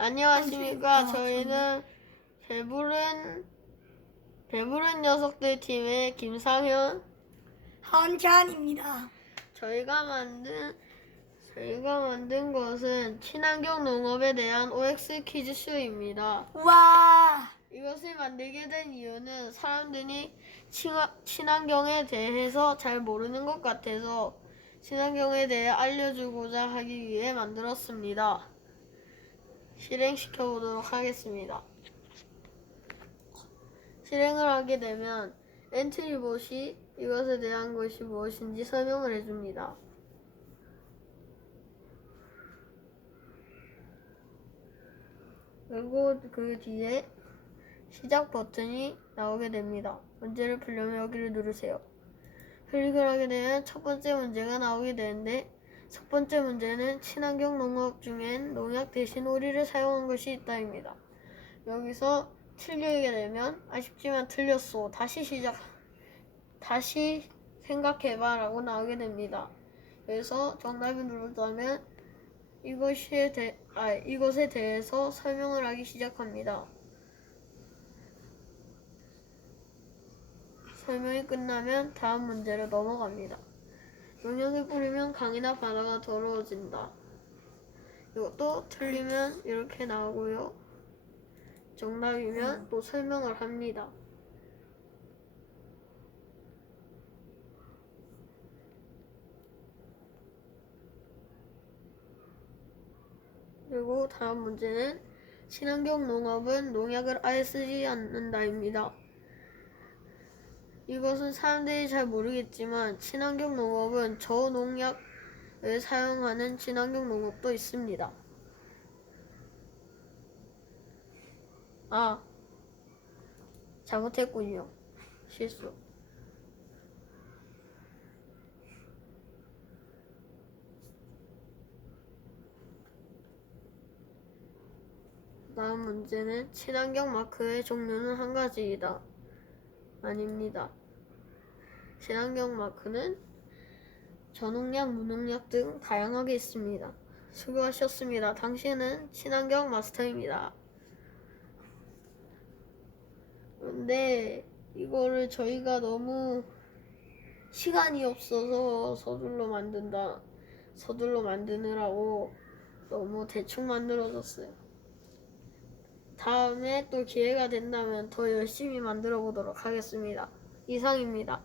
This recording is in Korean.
안녕하십니까. 아, 저희는 배부른 배부른 녀석들 팀의 김상현. 한찬입니다. 저희가 만든 저희가 만든 것은 친환경 농업에 대한 OX 퀴즈쇼입니다. 와, 이것을 만들게 된 이유는 사람들이 친화- 친환경에 대해서 잘 모르는 것 같아서 친환경에 대해 알려주고자 하기 위해 만들었습니다. 실행시켜 보도록 하겠습니다. 실행을 하게 되면 엔트리봇이 이것에 대한 것이 무엇인지 설명을 해줍니다. 그리고 그 뒤에 시작 버튼이 나오게 됩니다. 문제를 풀려면 여기를 누르세요. 클릭을 하게 되면 첫 번째 문제가 나오게 되는데 첫 번째 문제는 친환경 농업 중엔 농약 대신 오리를 사용한 것이 있다입니다. 여기서 틀리게 되면 아쉽지만 틀렸소. 다시 시작. 다시 생각해봐 라고 나오게 됩니다. 그래서 정답을 누르자면 이것에, 대, 아, 이것에 대해서 설명을 하기 시작합니다. 설명이 끝나면 다음 문제로 넘어갑니다. 농약을 뿌리면 강이나 바다가 더러워진다. 이것도 틀리면 이렇게 나오고요. 정답이면 또 설명을 합니다. 그리고 다음 문제는 친환경 농업은 농약을 아예 쓰지 않는다입니다. 이것은 사람들이 잘 모르겠지만 친환경 농업은 저농약을 사용하는 친환경 농업도 있습니다. 아, 잘못했군요. 실수. 다음 문제는 친환경 마크의 종류는 한 가지이다. 아닙니다. 친환경 마크는 전농약, 무농약 등 다양하게 있습니다. 수고하셨습니다. 당신은 친환경 마스터입니다. 근데 이거를 저희가 너무 시간이 없어서 서둘러 만든다. 서둘러 만드느라고 너무 대충 만들어졌어요. 다음에 또 기회가 된다면 더 열심히 만들어 보도록 하겠습니다. 이상입니다.